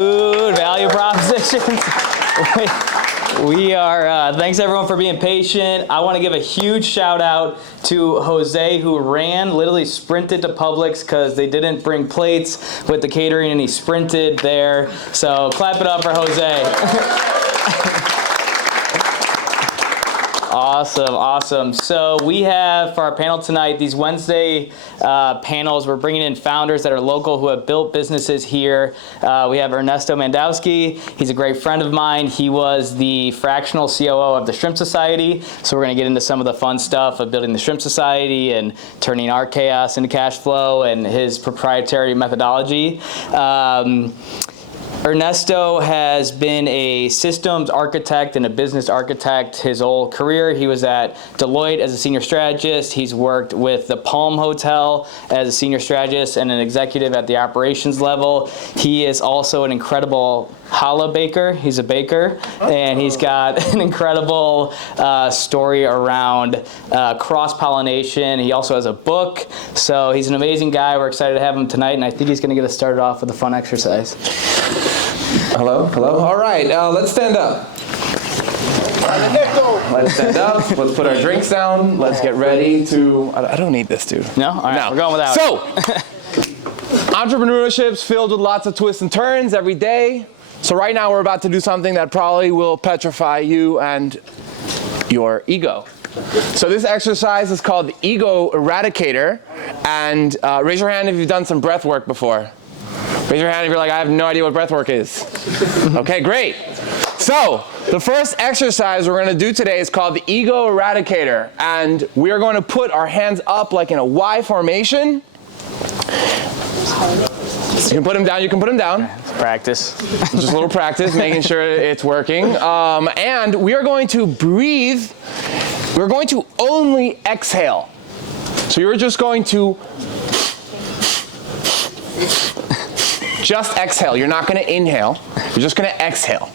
Food value propositions. We are, thanks everyone for being patient. I want to give a huge shout out to Jose, who literally sprinted to Publix because they didn't bring plates with the catering and he sprinted there. So clap it up for Jose. Awesome. So we have for our panel tonight, these Wednesday panels, we're bringing in founders that are local who have built businesses here. We have Ernesto Mandowski. He's a great friend of mine. He was the fractional COO of the Shrimp Society. So we're going to get into some of the fun stuff of building the Shrimp Society and turning our chaos into cash flow and his proprietary methodology. Ernesto has been a systems architect and a business architect his whole career. He was at Deloitte as a senior strategist. He's worked with the Palm Hotel as a senior strategist and an executive at the operations level. He is also an incredible challah baker. He's a baker, and he's got an incredible story around cross-pollination. He also has a book, so he's an amazing guy. We're excited to have him tonight, and I think he's going to get us started off with a fun exercise. Hello. All right, let's stand up. Let's stand up. Let's put our drinks down. Let's get ready to. I don't need this, dude. No? All right, no. We're going without. So, entrepreneurship's filled with lots of twists and turns every day. So right now we're about to do something that probably will petrify you and your ego. So this exercise is called the Ego Eradicator. And raise your hand if you've done some breath work before. Raise your hand if you're like, I have no idea what breath work is. Okay, great. So the first exercise we're going to do today is called the Ego Eradicator. And we are going to put our hands up like in a Y formation. You can put them down, you can put them down. Practice. Just a little practice, making sure it's working. And we are going to breathe. We're going to only exhale. So you're just going to just exhale. You're not going to inhale. You're just going to exhale.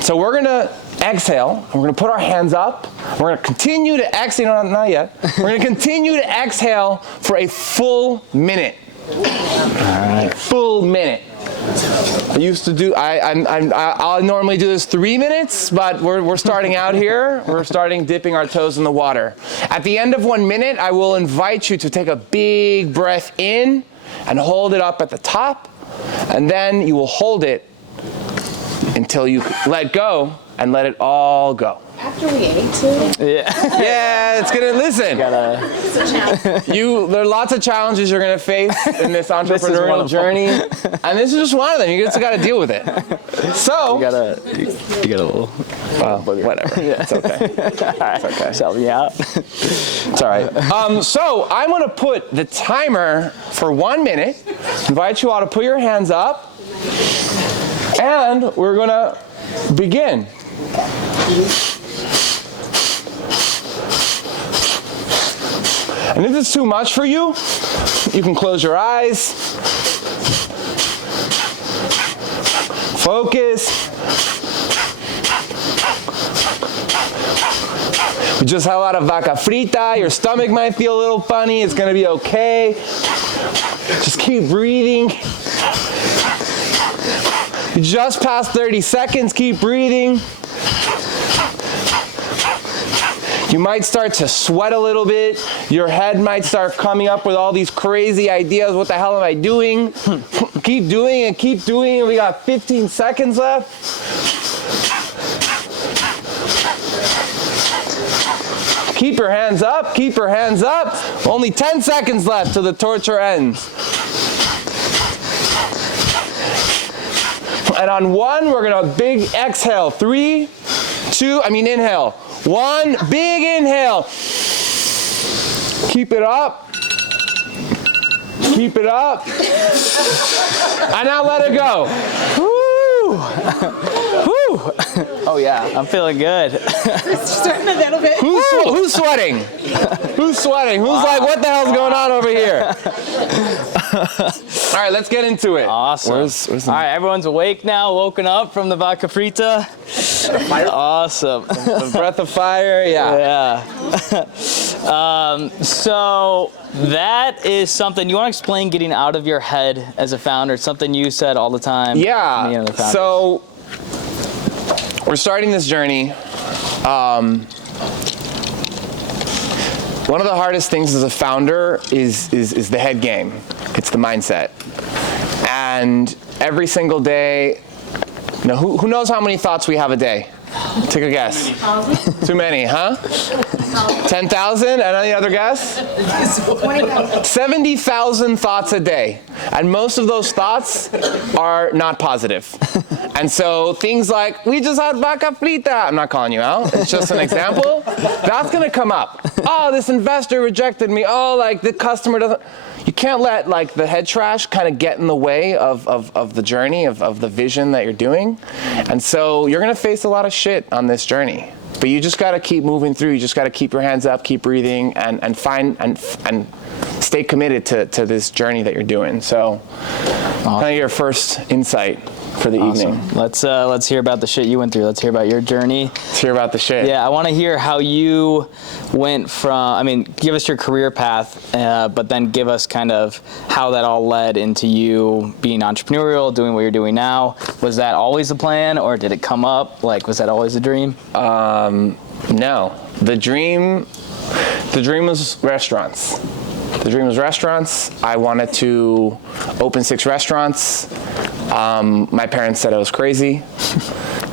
So we're going to exhale, and we're going to put our hands up. We're going to continue to exhale, not yet. We're going to continue to exhale for a full minute. All right. Full minute. I used to do, I'll normally do this 3 minutes, but we're starting out here. We're starting dipping our toes in the water. At the end of 1 minute, I will invite you to take a big breath in and hold it up at the top. And then you will hold it until you let go and let it all go. After we ate too? Yeah, it's gonna, listen. It's a challenge. There are lots of challenges you're gonna face in this entrepreneurial journey. And this is just one of them. You just gotta deal with it. So. You got a little. Well, whatever. Yeah. It's okay. It's okay. Help me out. It's all right. So I'm gonna put the timer for 1 minute. Invite you all to put your hands up. And we're gonna begin. And if it's too much for you, you can close your eyes. Focus. We just had a lot of vaca frita. Your stomach might feel a little funny. It's going to be okay. Just keep breathing. You just passed 30 seconds. Keep breathing. You might start to sweat a little bit. Your head might start coming up with all these crazy ideas. What the hell am I doing? Keep doing it, keep doing it. We got 15 seconds left. Keep your hands up, keep your hands up. Only 10 seconds left till the torture ends. And on 1, we're gonna big exhale. 3, 2, inhale. 1, big inhale. Keep it up. Keep it up. And now let it go. Woo! Woo! Oh yeah, I'm feeling good. Starting a little bit. Who's sweating? Who's sweating? Who's like, what the hell's going on over here? All right, let's get into it. Awesome. Where's all right, everyone's awake now, woken up from the vaca frita. Awesome. The breath of fire, yeah. Yeah. So that is something you want to explain. Getting out of your head as a founder, something you said all the time. Yeah. Me and the founders. So we're starting this journey. One of the hardest things as a founder is the head game. It's the mindset. And every single day, who knows how many thoughts we have a day? Take a guess. Too many, huh? 10,000? And any other guess? 70,000 thoughts a day. And most of those thoughts are not positive. And so things like, we just had vaca frita. I'm not calling you out. It's just an example. That's going to come up. Oh, this investor rejected me. Oh, like the customer doesn't. You can't let like the head trash kind of get in the way of the journey, of the vision that you're doing. And so you're going to face a lot of shit on this journey. But you just got to keep moving through. You just got to keep your hands up, keep breathing, and stay committed to this journey that you're doing. So, kind of your first insight for the evening. Let's hear about the shit you went through. Let's hear about your journey. Let's hear about the shit. Yeah, I want to hear how you went from. Give us your career path, but then give us kind of how that all led into you being entrepreneurial, doing what you're doing now. Was that always the plan, or did it come up? Like, was that always a dream? No, the dream was restaurants. The dream was restaurants. I wanted to open 6 restaurants. My parents said I was crazy.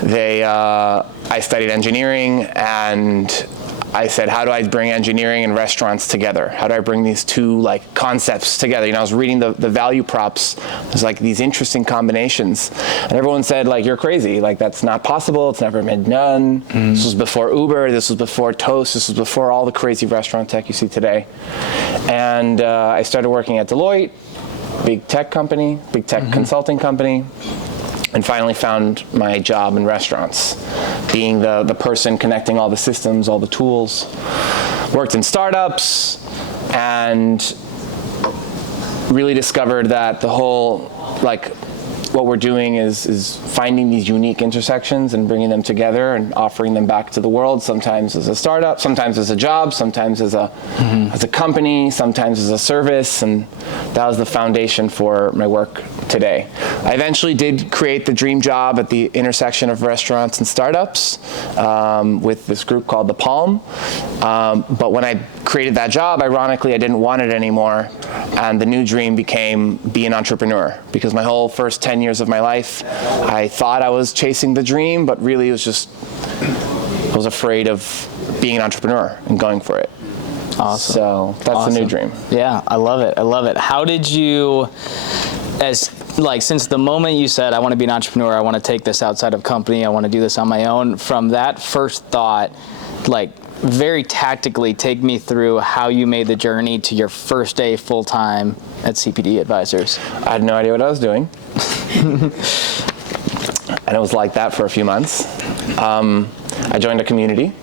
I studied engineering, and I said, how do I bring engineering and restaurants together? How do I bring these two like concepts together? I was reading the value props. There's like these interesting combinations, and everyone said like, you're crazy. Like that's not possible. It's never been done. This was before Uber. This was before Toast. This was before all the crazy restaurant tech you see today. And I started working at Deloitte, big tech company, big tech consulting company, and finally found my job in restaurants, being the person connecting all the systems, all the tools. Worked in startups, and really discovered that the whole, like, what we're doing is finding these unique intersections and bringing them together and offering them back to the world, sometimes as a startup, sometimes as a job, sometimes as a company, sometimes as a service, and that was the foundation for my work today. I eventually did create the dream job at the intersection of restaurants and startups with this group called The Palm. But when I created that job, ironically, I didn't want it anymore. And the new dream became be an entrepreneur, because my whole first 10 years of my life, I thought I was chasing the dream, but really it was just, I was afraid of being an entrepreneur and going for it. Awesome. So that's the new dream. Yeah, I love it. I love it. How did you, since the moment you said, I want to be an entrepreneur, I want to take this outside of company, I want to do this on my own, from that first thought, like, very tactically take me through how you made the journey to your first day full-time at CPD Advisors. I had no idea what I was doing. And it was like that for a few months. I joined a community.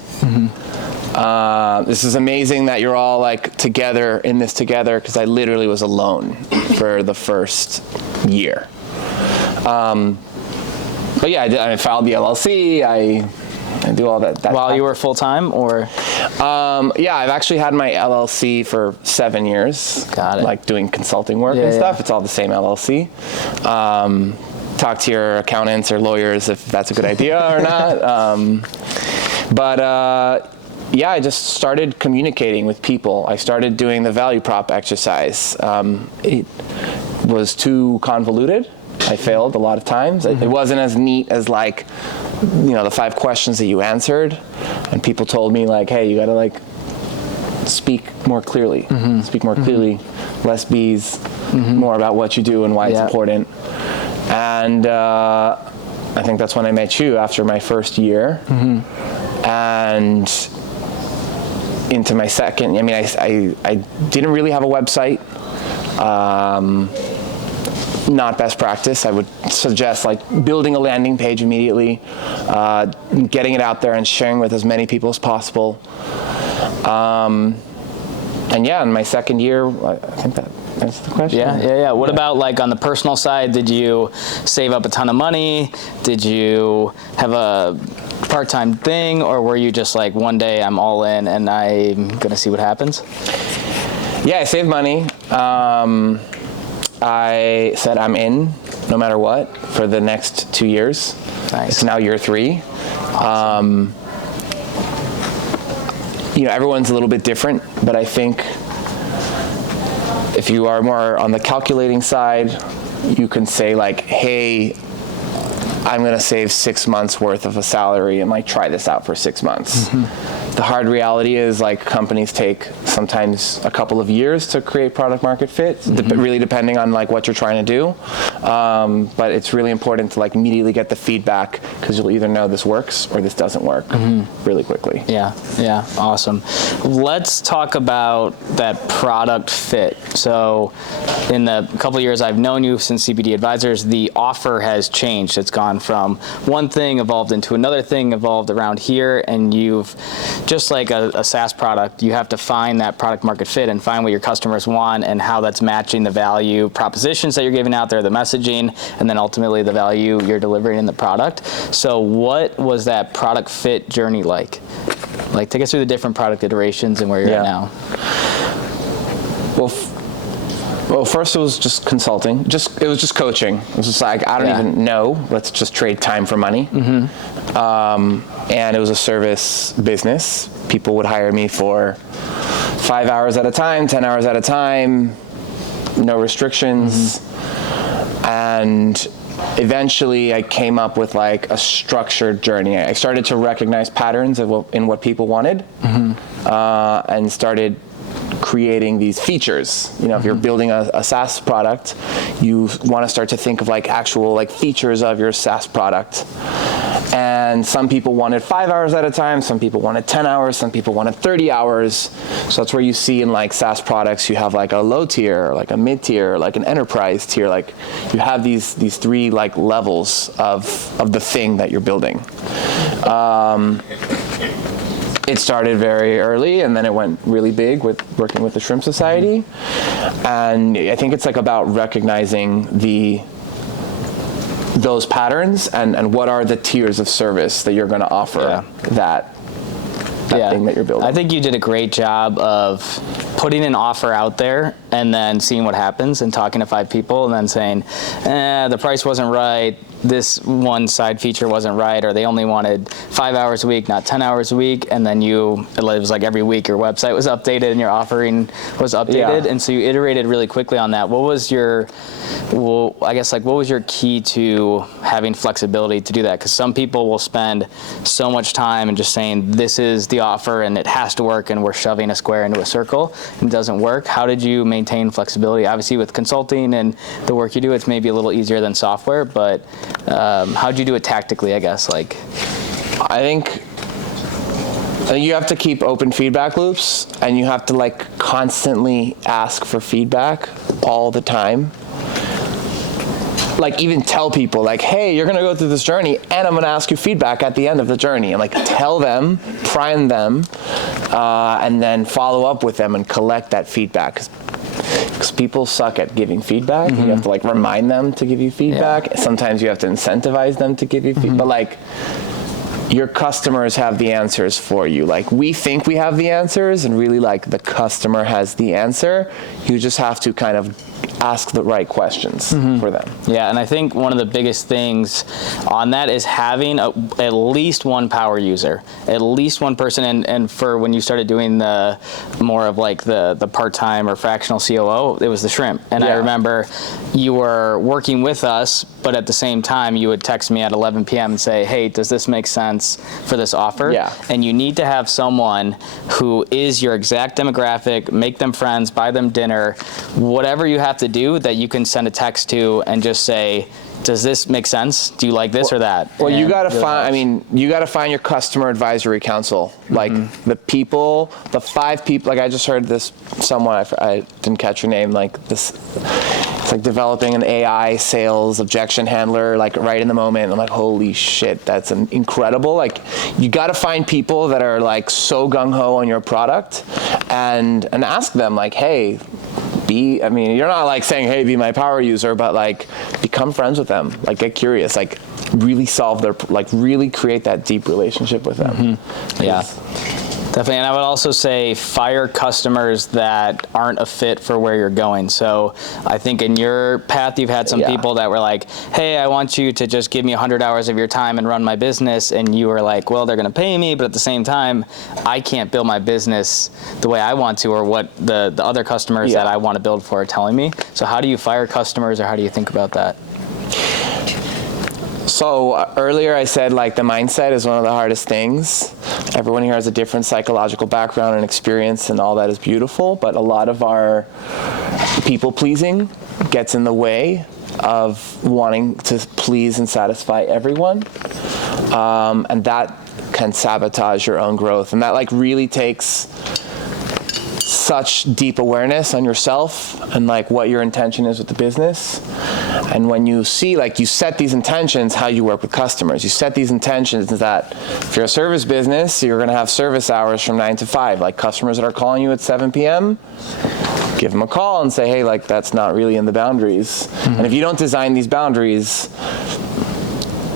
This is amazing that you're all like together in this together, because I literally was alone for the first year. But yeah, I filed the LLC. I do all that. While you were full-time, or? Yeah, I've actually had my LLC for 7 years. Got it. Like doing consulting work and stuff. It's all the same LLC. Talk to your accountants or lawyers if that's a good idea or not. Yeah, I just started communicating with people. I started doing the value prop exercise. It was too convoluted. I failed a lot of times. It wasn't as neat as like, the 5 questions that you answered. And people told me like, hey, you gotta like speak more clearly. Speak more clearly, less B's, more about what you do and why it's important. And I think that's when I met you after my first year. And into my second, I didn't really have a website. Not best practice. I would suggest like building a landing page immediately, getting it out there and sharing with as many people as possible. And yeah, in my second year, I think that's the question. Yeah. What about like on the personal side? Did you save up a ton of money? Did you have a part-time thing, or were you just like, one day I'm all in and I'm gonna see what happens? Yeah, I saved money. I said I'm in no matter what for the next 2 years. Nice. It's now year 3. Everyone's a little bit different, but I think if you are more on the calculating side, you can say like, hey, I'm gonna save 6 months worth of a salary and like try this out for 6 months. The hard reality is like companies take sometimes a couple of years to create product market fit, really depending on like what you're trying to do. But it's really important to like immediately get the feedback, because you'll either know this works or this doesn't work really quickly. Yeah, awesome. Let's talk about that product fit. So in the couple of years I've known you since CBD Advisors, the offer has changed. It's gone from one thing evolved into another thing evolved around here, and you've, just like a SaaS product, you have to find that product market fit and find what your customers want and how that's matching the value propositions that you're giving out there, the messaging, and then ultimately the value you're delivering in the product. So what was that product fit journey like? Like, take us through the different product iterations and where you're at now. Well, first it was just consulting. It was just coaching. It was just like, I don't even know. Let's just trade time for money. And it was a service business. People would hire me for 5 hours at a time, 10 hours at a time, no restrictions. And eventually I came up with like a structured journey. I started to recognize patterns in what people wanted, and started creating these features. If you're building a SaaS product, you want to start to think of like actual like features of your SaaS product. And some people wanted 5 hours at a time, some people wanted 10 hours, some people wanted 30 hours. So that's where you see in like SaaS products, you have like a low tier, like a mid tier, like an enterprise tier. Like you have these 3 like levels of the thing that you're building. It started very early, and then it went really big with working with the Shrimp Society. And I think it's like about recognizing those patterns and what are the tiers of service that you're going to offer that thing that you're building. I think you did a great job of putting an offer out there and then seeing what happens and talking to 5 people and then saying, the price wasn't right, this one side feature wasn't right, or they only wanted 5 hours a week, not 10 hours a week. And then it was like every week your website was updated and your offering was updated. And so you iterated really quickly on that. What was your key to having flexibility to do that? Because some people will spend so much time and just saying, this is the offer and it has to work, and we're shoving a square into a circle and it doesn't work. How did you maintain flexibility? Obviously with consulting and the work you do, it's maybe a little easier than software, but how'd you do it tactically, I guess? I think you have to keep open feedback loops, and you have to like constantly ask for feedback all the time. Like even tell people like, hey, you're gonna go through this journey and I'm gonna ask you feedback at the end of the journey. And like tell them, prime them, and then follow up with them and collect that feedback. Because people suck at giving feedback. You have to like remind them to give you feedback. Sometimes you have to incentivize them to give you feedback. But like your customers have the answers for you. Like we think we have the answers, and really like the customer has the answer. You just have to kind of ask the right questions for them. Yeah, and I think one of the biggest things on that is having at least one power user, at least one person. And for when you started doing the more of like the part-time or fractional COO, it was the Shrimp. And I remember you were working with us, but at the same time you would text me at 11 p.m. and say, hey, does this make sense for this offer? Yeah. And you need to have someone who is your exact demographic, make them friends, buy them dinner, whatever you have to do, that you can send a text to and just say, does this make sense? Do you like this or that? Well, you got to find your customer advisory council. Like the 5 people, like I just heard this, someone, I didn't catch your name, like this, it's like developing an AI sales objection handler, like right in the moment. I'm like, holy shit, that's incredible. Like you got to find people that are like so gung-ho on your product and ask them like, hey, you're not like saying, hey, be my power user, but like become friends with them, like get curious, like really really create that deep relationship with them. Yeah. Definitely, and I would also say fire customers that aren't a fit for where you're going. So I think in your path, you've had some people that were like, hey, I want you to just give me 100 hours of your time and run my business. And you were like, well, they're going to pay me, but at the same time, I can't build my business the way I want to, or what the other customers that I want to build for are telling me. So how do you fire customers, or how do you think about that? So earlier I said like the mindset is one of the hardest things. Everyone here has a different psychological background and experience, and all that is beautiful, but a lot of our people pleasing gets in the way of wanting to please and satisfy everyone, and that can sabotage your own growth, and that like really takes such deep awareness on yourself and like what your intention is with the business. And when you see, like, you set these intentions, how you work with customers, you set these intentions that if you're a service business, you're going to have service hours from 9 to 5. Like customers that are calling you at 7 p.m., give them a call and say, hey, like that's not really in the boundaries. And if you don't design these boundaries,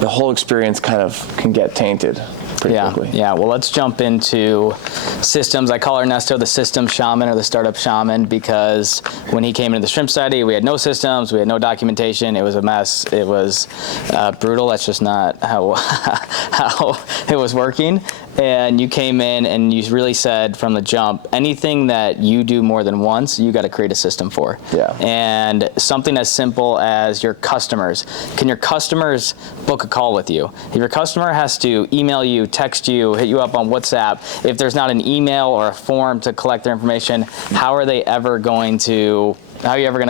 the whole experience kind of can get tainted. Yeah. Well, let's jump into systems. I call Ernesto the system shaman, or the startup shaman, because when he came into the shrimp study, we had no systems, we had no documentation. It was a mess. It was brutal. That's just not how it was working. And you came in and you really said from the jump, anything that you do more than once, you got to create a system for. Yeah. And something as simple as your customers. Can your customers book a call with you? If your customer has to email you, text you, hit you up on WhatsApp, if there's not an email or a form to collect their information, how are you ever going to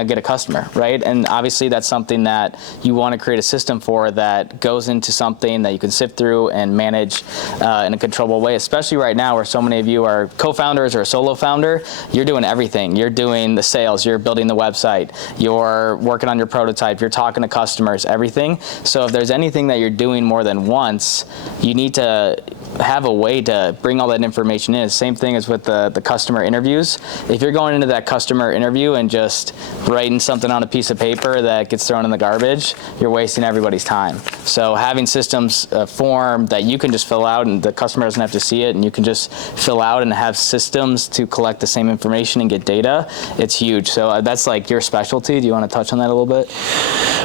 get a customer, right? And obviously that's something that you want to create a system for, that goes into something that you can sift through and manage in a controllable way, especially right now where so many of you are co-founders or a solo founder. You're doing everything. You're doing the sales, you're building the website, you're working on your prototype, you're talking to customers, everything. So if there's anything that you're doing more than once, you need to have a way to bring all that information in. Same thing as with the customer interviews. If you're going into that customer interview and just writing something on a piece of paper that gets thrown in the garbage, you're wasting everybody's time. So having systems, a form that you can just fill out and the customer doesn't have to see it, and you can just fill out and have systems to collect the same information and get data, it's huge. So that's like your specialty. Do you want to touch on that a little bit?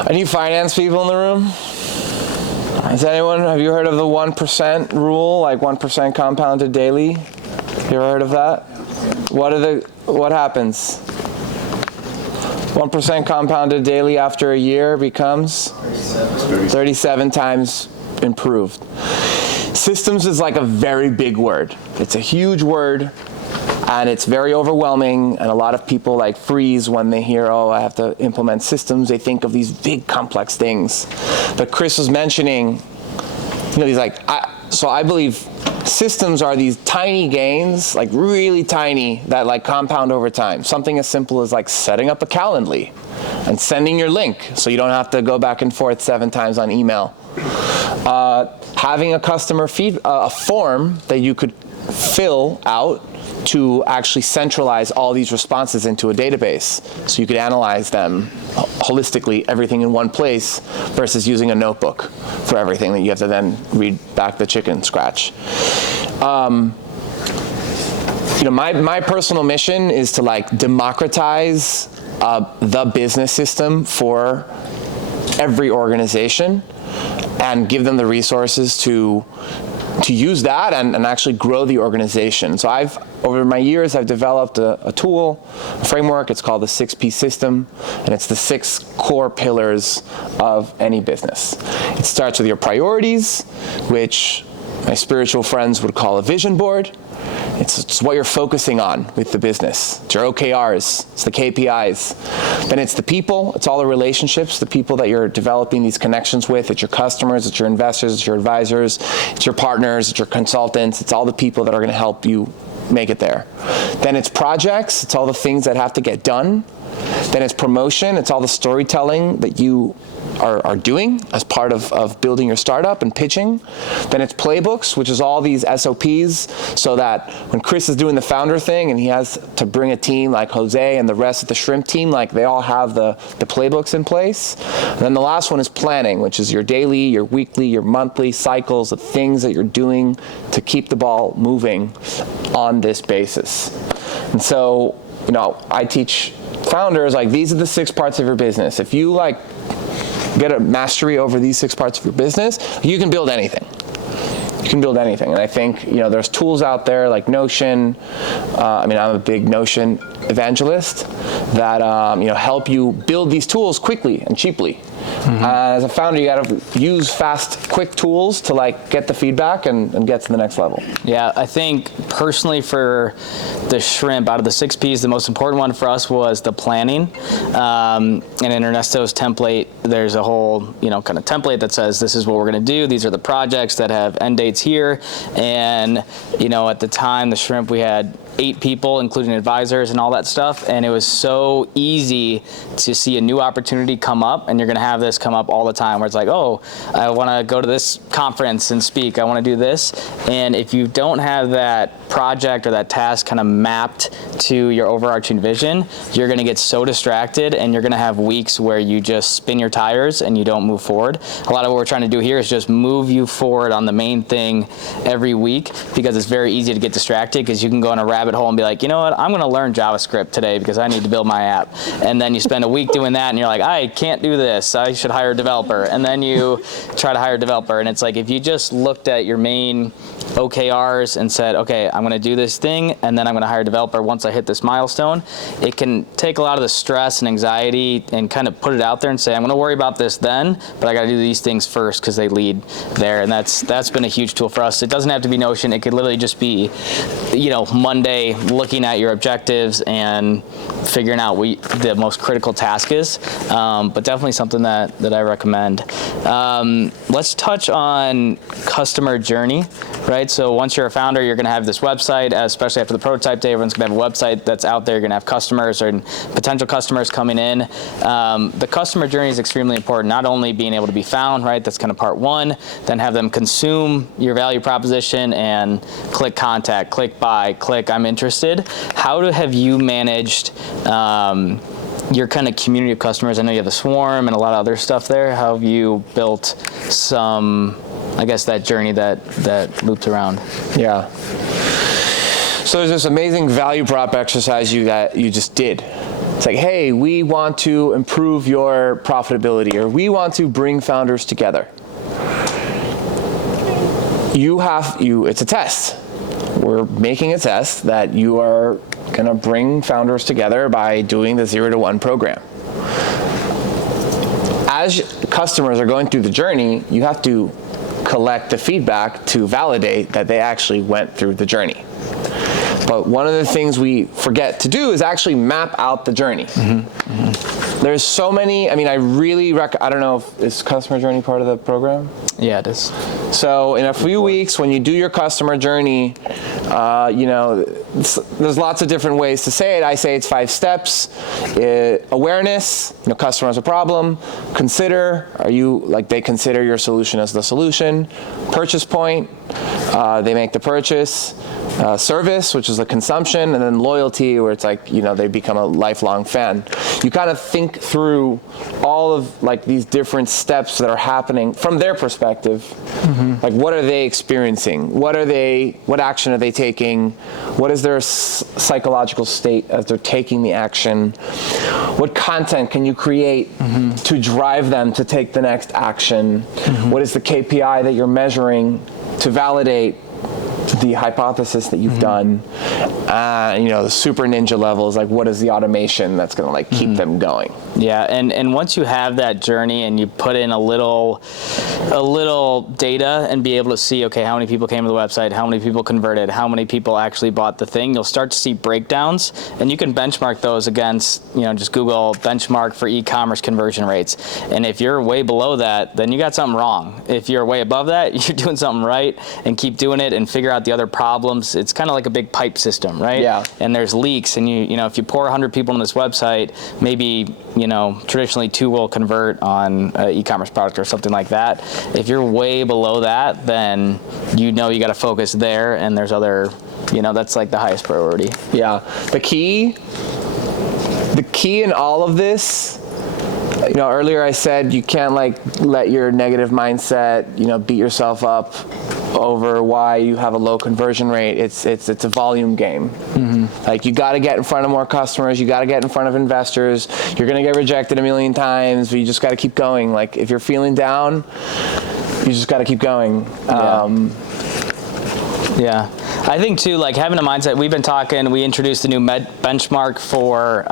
Any finance people in the room? Have you heard of the 1% rule, like 1% compounded daily? You ever heard of that? What happens? 1% compounded daily after a year becomes 37 times improved. Systems is like a very big word. It's a huge word, and it's very overwhelming, and a lot of people like freeze when they hear, oh, I have to implement systems. They think of these big complex things. But Chris was mentioning, he's like, so I believe systems are these tiny gains, like really tiny, that like compound over time. Something as simple as like setting up a Calendly and sending your link so you don't have to go back and forth 7 times on email. Having a customer a form that you could fill out to actually centralize all these responses into a database so you could analyze them holistically, everything in one place, versus using a notebook for everything that you have to then read back the chicken scratch. My personal mission is to like democratize the business system for every organization and give them the resources to use that and actually grow the organization. So over my years, I've developed a tool, a framework. It's called the 6P system, and it's the 6 core pillars of any business. It starts with your priorities, which my spiritual friends would call a vision board. It's what you're focusing on with the business. It's your OKRs, it's the KPIs. Then it's the people, it's all the relationships, the people that you're developing these connections with. It's your customers, it's your investors, it's your advisors, it's your partners, it's your consultants, it's all the people that are going to help you make it there. Then it's projects, it's all the things that have to get done. Then it's promotion, it's all the storytelling that you are doing as part of building your startup and pitching. Then it's playbooks, which is all these SOPs, so that when Chris is doing the founder thing and he has to bring a team like Jose and the rest of the shrimp team, like they all have the playbooks in place. And then the last one is planning, which is your daily, your weekly, your monthly cycles of things that you're doing to keep the ball moving on this basis. And so, you know, I teach founders, like, these are the 6 parts of your business. If you like get a mastery over these 6 parts of your business, you can build anything. You can build anything. And I think, you know, there's tools out there like Notion. I'm a big Notion evangelist that, you know, help you build these tools quickly and cheaply. As a founder, you got to use fast, quick tools to like get the feedback and get to the next level. Yeah, I think personally for the shrimp, out of the 6 Ps, the most important one for us was the planning. And in Ernesto's template, there's a whole, you know, kind of template that says this is what we're going to do. These are the projects that have end dates here. And, you know, at the time, the shrimp, we had 8 people, including advisors and all that stuff, and it was so easy to see a new opportunity come up, and you're gonna have this come up all the time where it's like, oh, I wanna go to this conference and speak, I wanna do this, and if you don't have that project or that task kind of mapped to your overarching vision, you're gonna get so distracted and you're gonna have weeks where you just spin your tires and you don't move forward. A lot of what we're trying to do here is just move you forward on the main thing every week, because it's very easy to get distracted because you can go in a rabbit hole and be like, you know what, I'm going to learn JavaScript today because I need to build my app. And then you spend a week doing that and you're like, I can't do this, I should hire a developer. And then you try to hire a developer, and it's like, if you just looked at your main OKRs and said, okay, I'm going to do this thing and then I'm going to hire a developer once I hit this milestone, it can take a lot of the stress and anxiety and kind of put it out there and say, I'm going to worry about this then, but I got to do these things first because they lead there. And that's been a huge tool for us. It doesn't have to be Notion. It could literally just be, you know, Monday looking at your objectives and figuring out what the most critical task is, but definitely something that I recommend. Let's touch on customer journey, right? So once you're a founder, you're going to have this website, especially after the prototype day, everyone's going to have a website that's out there. You're going to have customers or potential customers coming in. The customer journey is extremely important, not only being able to be found, right? That's kind of part one, then have them consume your value proposition and click contact, click buy, click I'm interested. How have you managed your kind of community of customers? I know you have a Swarm and a lot of other stuff there. How have you built some, I guess, that journey that loops around? Yeah. So there's this amazing value prop exercise that you just did. It's like, hey, we want to improve your profitability, or we want to bring founders together. It's a test. We're making a test that you are going to bring founders together by doing the 0 to 1 program. As customers are going through the journey, you have to collect the feedback to validate that they actually went through the journey. But one of the things we forget to do is actually map out the journey. There's so many, I don't know if is customer journey part of the program? Yeah, it is. So in a few weeks, when you do your customer journey, there's lots of different ways to say it. I say it's 5 steps. Awareness, customer has a problem. Consider, they consider your solution as the solution. Purchase point, they make the purchase. Service, which is the consumption, and then loyalty, where it's like, they become a lifelong fan. You kind of think through all of these different steps that are happening from their perspective. Like, what are they experiencing? What action are they taking? What is their psychological state as they're taking the action? What content can you create to drive them to take the next action? What is the KPI that you're measuring to validate the hypothesis that you've done? The super ninja level is what is the automation that's going to keep them going? Yeah, and once you have that journey and you put in a little data and be able to see, okay, how many people came to the website, how many people converted, how many people actually bought the thing, you'll start to see breakdowns, and you can benchmark those against, just Google benchmark for e-commerce conversion rates. And if you're way below that, then you got something wrong. If you're way above that, you're doing something right, and keep doing it and figure out the other problems. It's kind of like a big pipe system, right? Yeah. And there's leaks, and you know, if you pour 100 people on this website, maybe, you know, traditionally 2 will convert on an e-commerce product or something like that. If you're way below that, then you know you got to focus there, and there's other, you know, that's like the highest priority. Yeah. The key in all of this, you know, earlier I said you can't like let your negative mindset, you know, beat yourself up over why you have a low conversion rate. It's a volume game. Like, you got to get in front of more customers. You got to get in front of investors. You're going to get rejected a million times, but you just got to keep going. Like, if you're feeling down, you just got to keep going. Yeah. I think too, like having a mindset, we've been talking, we introduced a new benchmark for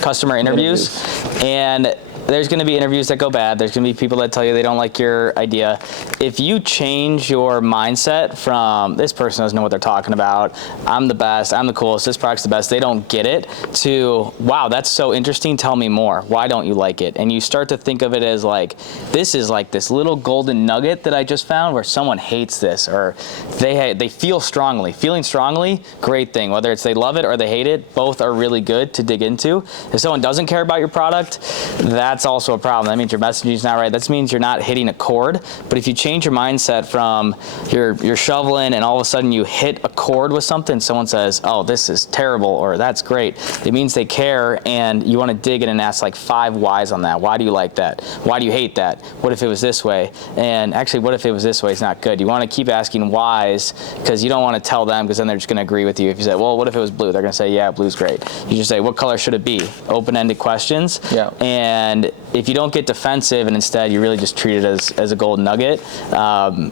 customer interviews. And there's going to be interviews that go bad. There's going to be people that tell you they don't like your idea. If you change your mindset from this person doesn't know what they're talking about, I'm the best, I'm the coolest, this product's the best, they don't get it, to wow, that's so interesting, tell me more. Why don't you like it? And you start to think of it as like, this is like this little golden nugget that I just found where someone hates this, or they feel strongly. Feeling strongly, great thing. Whether it's they love it or they hate it, both are really good to dig into. If someone doesn't care about your product, that's also a problem. That means your messaging is not right. That means you're not hitting a chord. But if you change your mindset from you're shoveling and all of a sudden you hit a chord with something, someone says, oh, this is terrible, or that's great, it means they care, and you want to dig in and ask like 5 whys on that. Why do you like that? Why do you hate that? What if it was this way? And actually, what if it was this way is not good. You want to keep asking whys, because you don't want to tell them, because then they're just going to agree with you. If you say, well, what if it was blue? They're going to say, yeah, blue's great. You just say, what color should it be? Open-ended questions. Yeah. And if you don't get defensive and instead you really just treat it as a golden nugget,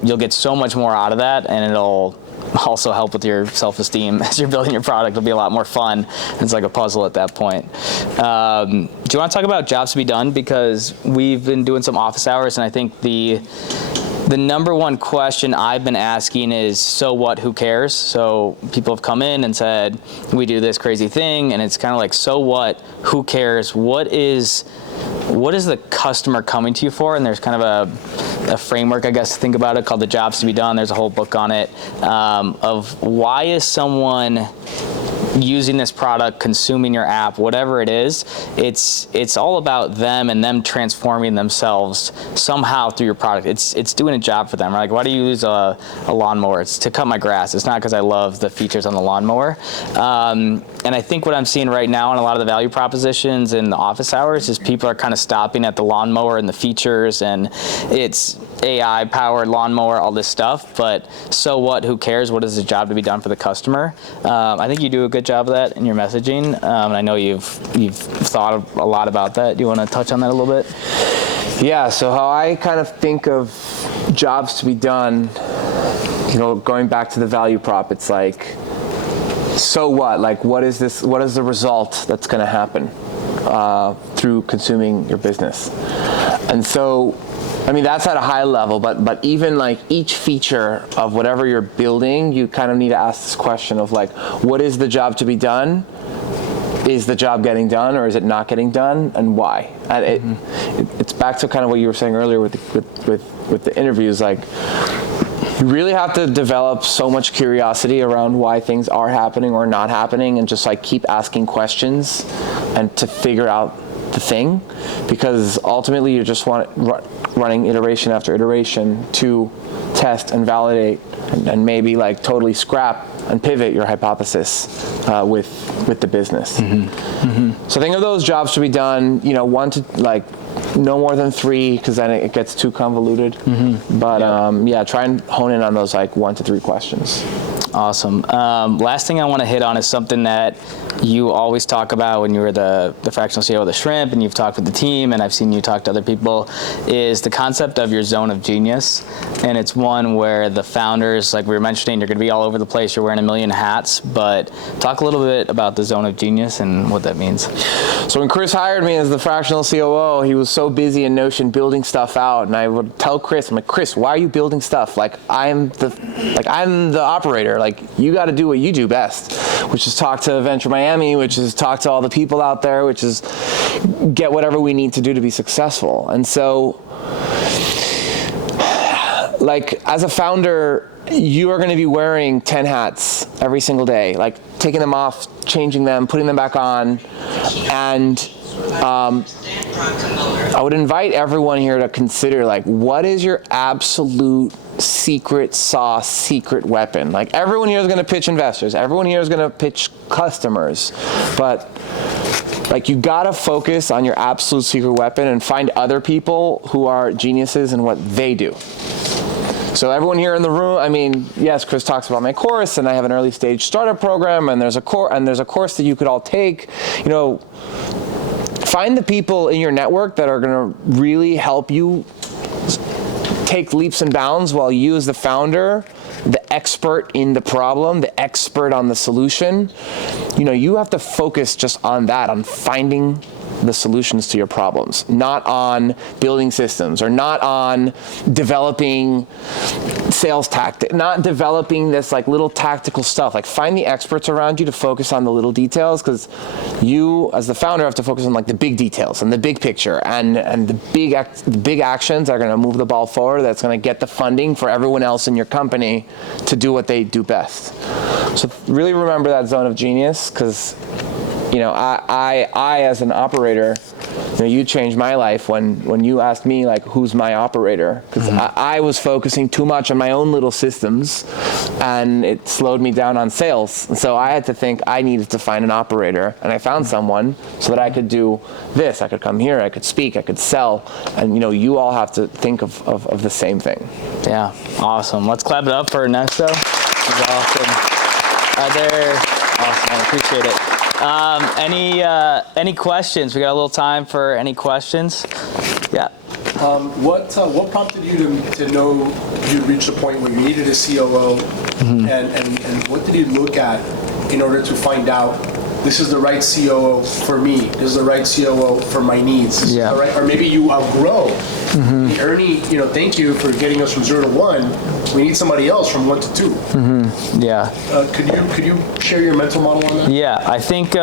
you'll get so much more out of that, and it'll also help with your self-esteem as you're building your product. It'll be a lot more fun. It's like a puzzle at that point. Do you want to talk about jobs to be done? Because we've been doing some office hours, and I think the number one question I've been asking is, so what, who cares? So people have come in and said, we do this crazy thing, and it's kind of like, so what, who cares? What is the customer coming to you for? And there's kind of a framework, I guess, to think about it, called the jobs to be done. There's a whole book on it, of why is someone using this product, consuming your app, whatever it is. It's all about them and them transforming themselves somehow through your product. It's doing a job for them. Like, why do you use a lawnmower? It's to cut my grass. It's not because I love the features on the lawnmower. And I think what I'm seeing right now in a lot of the value propositions in the office hours is people are kind of stopping at the lawnmower and the features, and it's AI powered lawnmower, all this stuff. But so what? Who cares? What is the job to be done for the customer? I think you do a good job of that in your messaging, and I know you've thought a lot about that. Do you want to touch on that a little bit? Yeah, so how I kind of think of jobs to be done, you know, going back to the value prop, it's like, so what? Like, what is the result that's going to happen through consuming your business? And so, I mean, that's at a high level, but even like each feature of whatever you're building, you kind of need to ask this question of like, what is the job to be done? Is the job getting done, or is it not getting done, and why? And it's back to kind of what you were saying earlier with the interviews. Like, you really have to develop so much curiosity around why things are happening or not happening, and just like keep asking questions and to figure out the thing, because ultimately you just want running iteration after iteration to test and validate and maybe like totally scrap and pivot your hypothesis with the business. So think of those jobs to be done, you know, 1 to like no more than 3, because then it gets too convoluted. But yeah, try and hone in on those like 1 to 3 questions. Awesome. Last thing I want to hit on is something that you always talk about when you were the fractional CEO of the Shrimp, and you've talked with the team, and I've seen you talk to other people, is the concept of your zone of genius. And it's one where the founders, like we were mentioning, you're going to be all over the place, you're wearing a million hats, but talk a little bit about the zone of genius and what that means. So when Chris hired me as the fractional COO, he was so busy in Notion building stuff out, and I would tell Chris, I'm like, Chris, why are you building stuff? Like, I'm the operator. Like, you got to do what you do best, which is talk to Venture Miami, which is talk to all the people out there, which is get whatever we need to do to be successful. And so like as a founder, you are going to be wearing 10 hats every single day, like taking them off, changing them, putting them back on. And I would invite everyone here to consider, like, what is your absolute secret sauce, secret weapon? Like, everyone here is going to pitch investors. Everyone here is going to pitch customers. But like, you gotta focus on your absolute secret weapon and find other people who are geniuses in what they do. So everyone here in the room, I mean, yes, Chris talks about my course, and I have an early stage startup program, and there's a course that you could all take. You know, find the people in your network that are gonna really help you take leaps and bounds, while you, as the founder, the expert in the problem, the expert on the solution, you know, you have to focus just on that, on finding the solutions to your problems, not on building systems, or not on developing sales tactics, not developing this like little tactical stuff. Like, find the experts around you to focus on the little details, because you as the founder have to focus on like the big details and the big picture and the big actions that are going to move the ball forward, that's going to get the funding for everyone else in your company to do what they do best. So really remember that zone of genius, because you know, I as an operator, you know, you changed my life when you asked me, like, who's my operator? Because I was focusing too much on my own little systems, and it slowed me down on sales. And so I had to think I needed to find an operator, and I found someone so that I could do this. I could come here, I could speak, I could sell, and you know, you all have to think of the same thing. Yeah, awesome. Let's clap it up for Ernesto. He's awesome. Awesome, I appreciate it. Any questions? We got a little time for any questions. Yeah. What prompted you to know you reached a point where you needed a COO, and what did you look at in order to find out this is the right COO for me, this is the right COO for my needs? Yeah. All right? Or maybe you outgrow. Ernie, you know, thank you for getting us from 0 to 1. We need somebody else from 1 to 2. Yeah. Could you share your mental model on that? Yeah, I think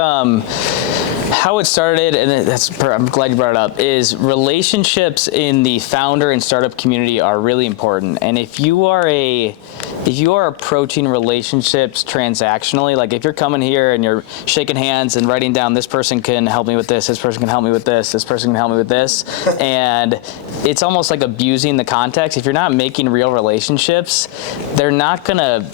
how it started, and I'm glad you brought it up, is relationships in the founder and startup community are really important. And if you are approaching relationships transactionally, like if you're coming here and you're shaking hands and writing down, this person can help me with this person can help me with this person can help me with this, and it's almost like abusing the context. If you're not making real relationships, they're not gonna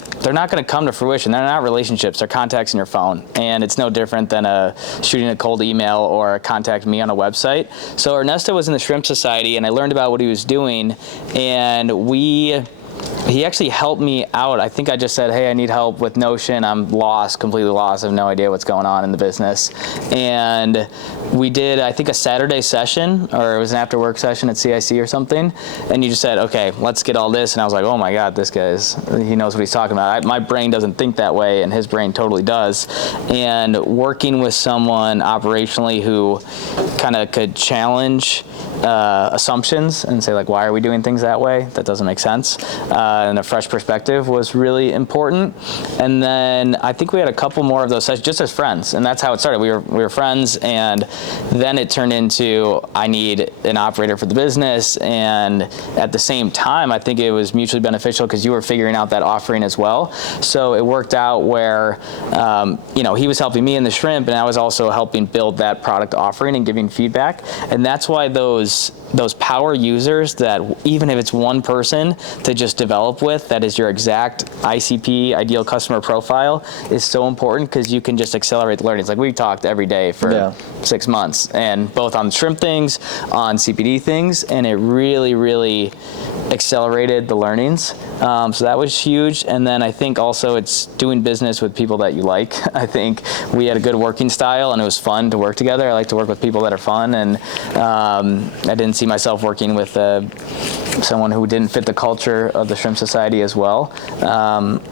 come to fruition. They're not relationships, they're contacts in your phone. And it's no different than shooting a cold email or contact me on a website. So Ernesto was in the Shrimp Society, and I learned about what he was doing, and he actually helped me out. I think I just said, hey, I need help with Notion. I'm lost, completely lost. I have no idea what's going on in the business. And we did, I think, a Saturday session, or it was an after work session at CIC or something. And you just said, okay, let's get all this. And I was like, oh my God, this he knows what he's talking about. My brain doesn't think that way, and his brain totally does. And working with someone operationally who kind of could challenge assumptions and say, like, why are we doing things that way? That doesn't make sense. And a fresh perspective was really important. And then I think we had a couple more of those sessions just as friends, and that's how it started. We were friends, and then it turned into, I need an operator for the business. And at the same time, I think it was mutually beneficial because you were figuring out that offering as well. So it worked out where he was helping me in the Shrimp, and I was also helping build that product offering and giving feedback. And that's why those power users, that even if it's one person to just develop with, that is your exact ICP, ideal customer profile, is so important, because you can just accelerate the learnings. Like, we talked every day for 6 months, and both on Shrimp things, on CPD things, and it really, really accelerated the learnings. So that was huge. And then I think also it's doing business with people that you like. I think we had a good working style, and it was fun to work together. I like to work with people that are fun, and I didn't see myself working with someone who didn't fit the culture of the Shrimp Society as well.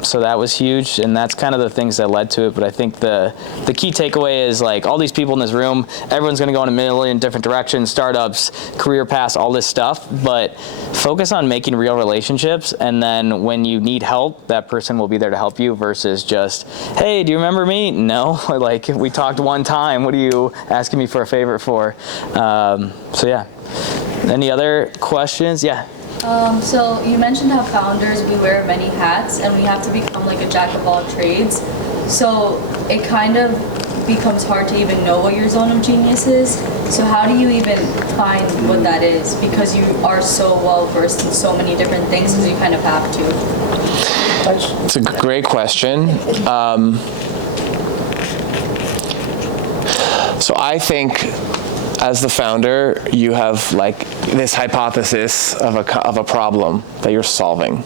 So that was huge, and that's kind of the things that led to it. But I think the key takeaway is, like, all these people in this room, everyone's going to go in a million different directions, startups, career paths, all this stuff, but focus on making real relationships, and then when you need help, that person will be there to help you, versus just, hey, do you remember me? No, like, we talked one time, what are you asking me for a favor for? So yeah. Any other questions? Yeah. So you mentioned how founders, we wear many hats and we have to become like a jack of all trades. So it kind of becomes hard to even know what your zone of genius is. So how do you even find what that is? Because you are so well versed in so many different things, so you kind of have to. It's a great question. So I think as the founder, you have like this hypothesis of a problem that you're solving.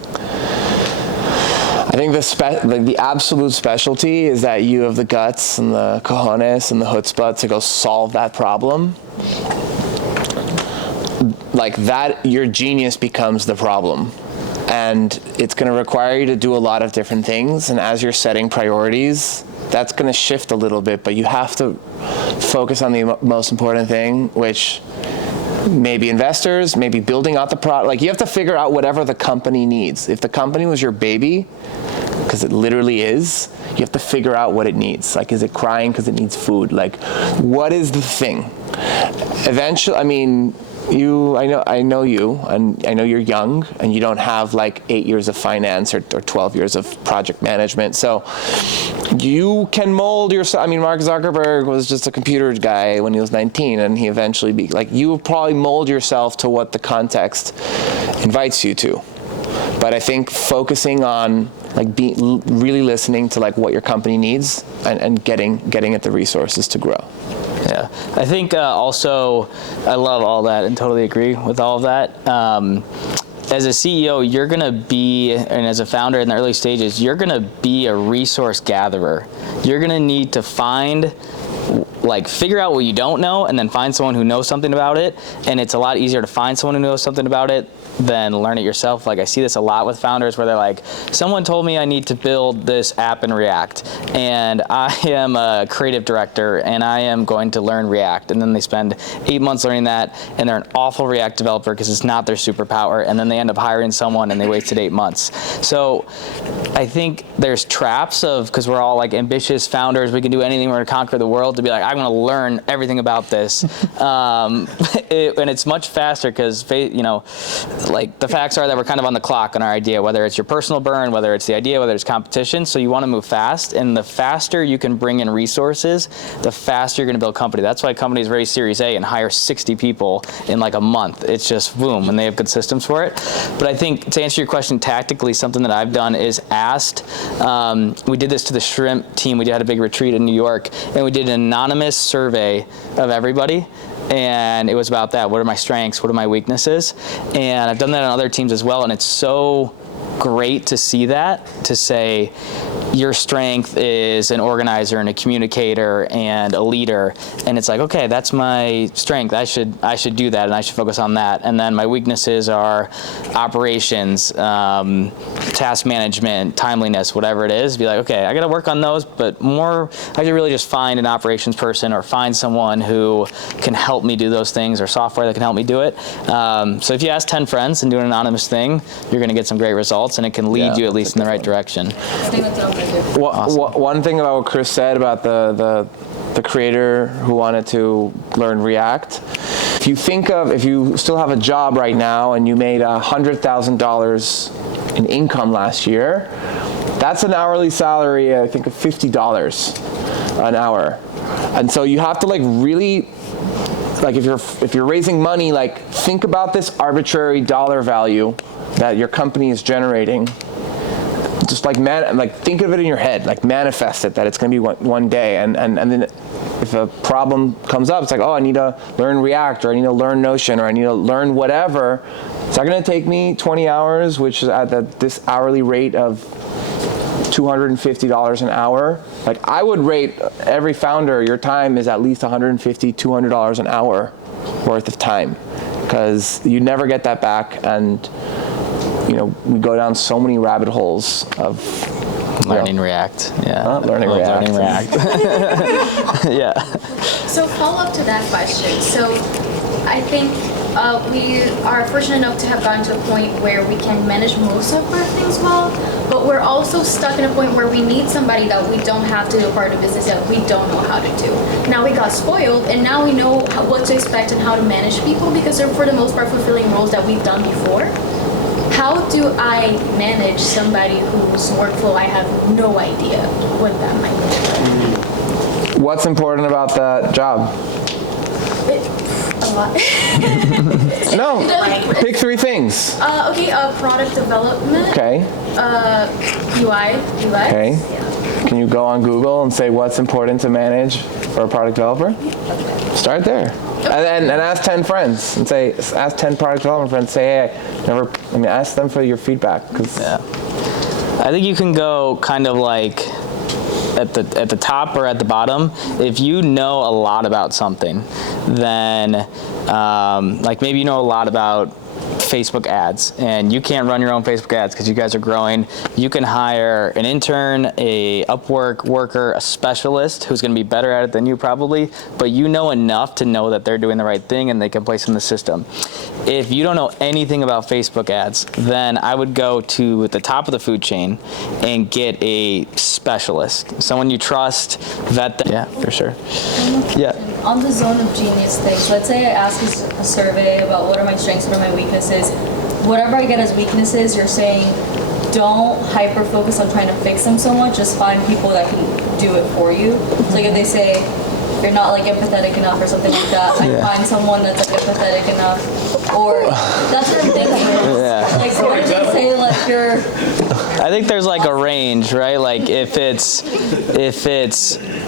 I think the absolute specialty is that you have the guts and the cojones and the chutzpah to go solve that problem. Like that, your genius becomes the problem. And it's going to require you to do a lot of different things. And as you're setting priorities, that's going to shift a little bit, but you have to focus on the most important thing, which maybe investors, maybe building out the product. Like you have to figure out whatever the company needs. If the company was your baby, because it literally is, you have to figure out what it needs. Like, is it crying because it needs food? Like, what is the thing? Eventually, I mean, I know you, and I know you're young, and you don't have like 8 years of finance or 12 years of project management. So you can mold yourself. I mean, Mark Zuckerberg was just a computer guy when he was 19, and he eventually you will probably mold yourself to what the context invites you to. But I think focusing on like really listening to like what your company needs and getting at the resources to grow. Yeah, I think also I love all that and totally agree with all of that. As a CEO, you're going to be, and as a founder in the early stages, you're going to be a resource gatherer. You're going to need to figure out what you don't know and then find someone who knows something about it. And it's a lot easier to find someone who knows something about it than learn it yourself. Like I see this a lot with founders where they're like, someone told me I need to build this app in React, and I am a creative director and I am going to learn React. And then they spend 8 months learning that, and they're an awful React developer because it's not their superpower, and then they end up hiring someone and they wasted 8 months. So I think there's traps because we're all like ambitious founders, we can do anything, we're going to conquer the world, to be like, I'm going to learn everything about this. And it's much faster because, like the facts are that we're kind of on the clock on our idea, whether it's your personal burn, whether it's the idea, whether it's competition. So you want to move fast, and the faster you can bring in resources, the faster you're going to build a company. That's why companies raise Series A and hire 60 people in like a month. It's just boom, and they have good systems for it. But I think to answer your question tactically, something that I've done is asked, we did this to the Shrimp team. We had a big retreat in New York, and we did an anonymous survey of everybody. And it was about that. What are my strengths? What are my weaknesses? And I've done that on other teams as well. And it's so great to see that, to say your strength is an organizer and a communicator and a leader. And it's like, okay, that's my strength. I should do that, and I should focus on that. And then my weaknesses are operations, task management, timeliness, whatever it is. Be like, okay, I got to work on those, but more, I should really just find an operations person or find someone who can help me do those things, or software that can help me do it. So if you ask 10 friends and do an anonymous thing, you're going to get some great results, and it can lead you at least in the right direction. One thing about what Chris said about the creator who wanted to learn React, if you still have a job right now and you made $100,000 in income last year, that's an hourly salary, I think, of $50 an hour. And so you have to really, like if you're raising money, like think about this arbitrary dollar value that your company is generating. Just think of it in your head, like manifest it, that it's going to be one day, and then if a problem comes up, it's like, oh, I need to learn React, or I need to learn Notion, or I need to learn whatever. Is that going to take me 20 hours, which is at this hourly rate of $250 an hour? Like, I would rate every founder, your time is at least $150, $200 an hour worth of time, because you never get that back. And we go down so many rabbit holes of learning React. Yeah. Learning React. Yeah. So follow up to that question. So I think we are fortunate enough to have gotten to a point where we can manage most of our things well, but we're also stuck in a point where we need somebody that we don't have to do a part of the business that we don't know how to do. Now we got spoiled, and now we know what to expect and how to manage people, because they're for the most part fulfilling roles that we've done before. how do I manage somebody whose workflow I have no idea what that might look like? What's important about that job? A lot. No, pick 3 things. Okay, product development. Okay, UI, UX. okay. Yeah. Can you go on Google and say what's important to manage for a product developer? Start there. And ask 10 friends and say, ask 10 product development friends, say, hey, ask them for your feedback. I think you can go kind of like at the top or at the bottom. If you know a lot about something, then like maybe you know a lot about Facebook ads and you can't run your own Facebook ads because you guys are growing, you can hire an intern, a Upwork worker, a specialist who's going to be better at it than you probably, but you know enough to know that they're doing the right thing and they can place in the system. If you don't know anything about Facebook ads, then I would go to the top of the food chain and get a specialist, someone you trust, vet them. Yeah, for sure. Yeah. On the zone of genius things, let's say I ask a survey about what are my strengths, what are my weaknesses. Whatever I get as weaknesses, you're saying don't hyper focus on trying to fix them so much, just find people that can do it for you. So like if they say you're not like empathetic enough or something like that, I find someone that's like empathetic enough, or that's what I'm thinking. Yeah. Like what if they say like you're, I think there's like a range, right? Like if it's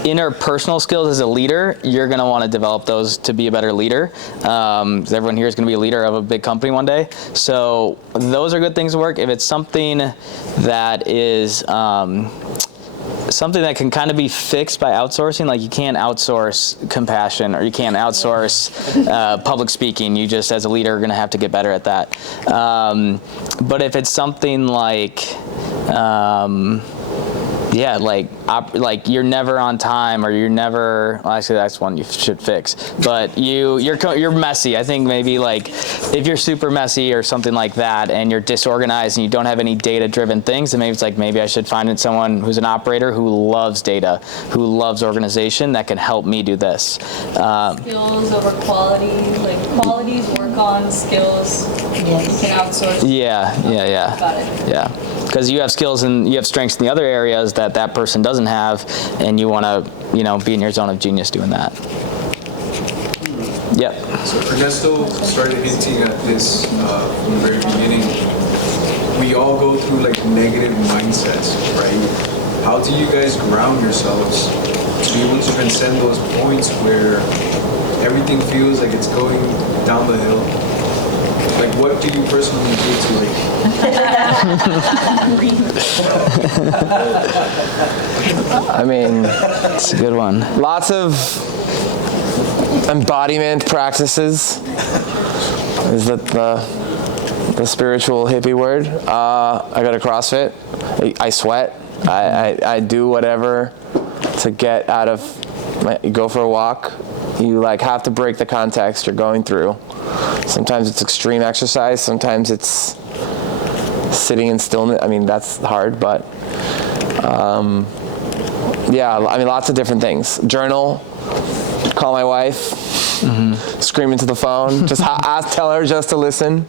interpersonal skills as a leader, you're gonna want to develop those to be a better leader. 'Cause everyone here is gonna be a leader of a big company one day. So those are good things to work. If it's something that is something that can kind of be fixed by outsourcing, like you can't outsource compassion or you can't outsource public speaking. You just, as a leader, are going to have to get better at that. But if it's something like, yeah, like you're never on time or you're never, well, actually that's one you should fix, but you're messy. I think maybe like if you're super messy or something like that and you're disorganized and you don't have any data driven things, then maybe it's like maybe I should find someone who's an operator who loves data, who loves organization that can help me do this. skills over quality, like qualities work on, skills you can outsource. Yeah. Got it. Yeah, because you have skills and you have strengths in the other areas that person doesn't have, and you want to, be in your zone of genius doing that. Yep. So Ernesto started hinting at this from the very beginning. We all go through like negative mindsets, right? How do you guys ground yourselves to be able to transcend those points where everything feels like it's going down the hill? Like, what do you personally do to like? I mean, It's a good one. lots of embodiment practices. Is that the spiritual hippie word? I go to CrossFit. I sweat. I do whatever to get out of. You go for a walk. You like have to break the context you're going through. Sometimes it's extreme exercise. Sometimes it's sitting in stillness. I mean, that's hard, but yeah, I mean, lots of different things. Journal, call my wife, scream into the phone, just tell her just to listen.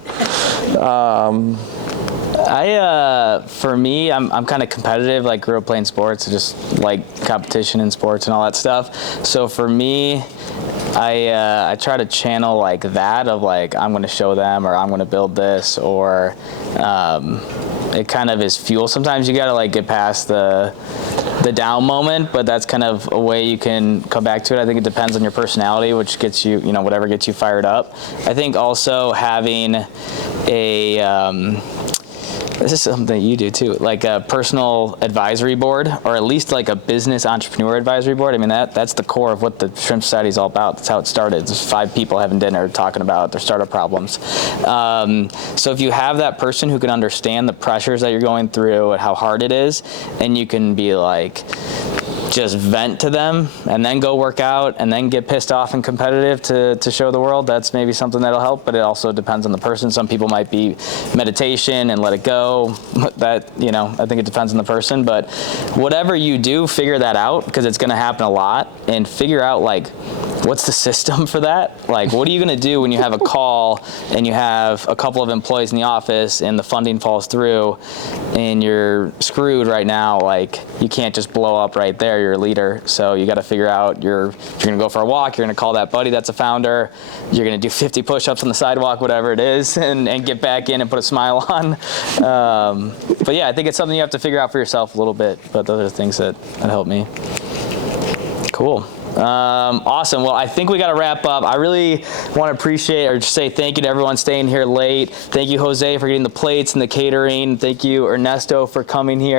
For me, I'm kind of competitive, like grew up playing sports, just like competition in sports and all that stuff. So for me, I try to channel like that of like, I'm going to show them, or I'm going to build this, or it kind of is fuel. Sometimes you got to like get past the down moment, but that's kind of a way you can come back to it. I think it depends on your personality, which gets you, whatever gets you fired up. I think also having this is something that you do too, like a personal advisory board, or at least like a business entrepreneur advisory board. I mean, that's the core of what the Shrimp Society is all about. That's how it started. It's 5 people having dinner talking about their startup problems. So if you have that person who can understand the pressures that you're going through and how hard it is, and you can be like, just vent to them and then go work out and then get pissed off and competitive to show the world, that's maybe something that'll help, but it also depends on the person. Some people might be meditation and let it go. That, you know, I think it depends on the person, but whatever you do, figure that out, because it's going to happen a lot, and figure out like, what's the system for that? Like, what are you going to do when you have a call and you have a couple of employees in the office and the funding falls through and you're screwed right now? Like, you can't just blow up right there. You're a leader. So you got to figure out if you're going to go for a walk, you're going to call that buddy that's a founder, you're going to do 50 push-ups on the sidewalk, whatever it is, and get back in and put a smile on. But yeah, I think it's something you have to figure out for yourself a little bit, but those are the things that help me. Cool. Awesome. Well, I think we got to wrap up. I really want to appreciate or just say thank you to everyone staying here late. Thank you, Jose, for getting the plates and the catering. Thank you, Ernesto, for coming here.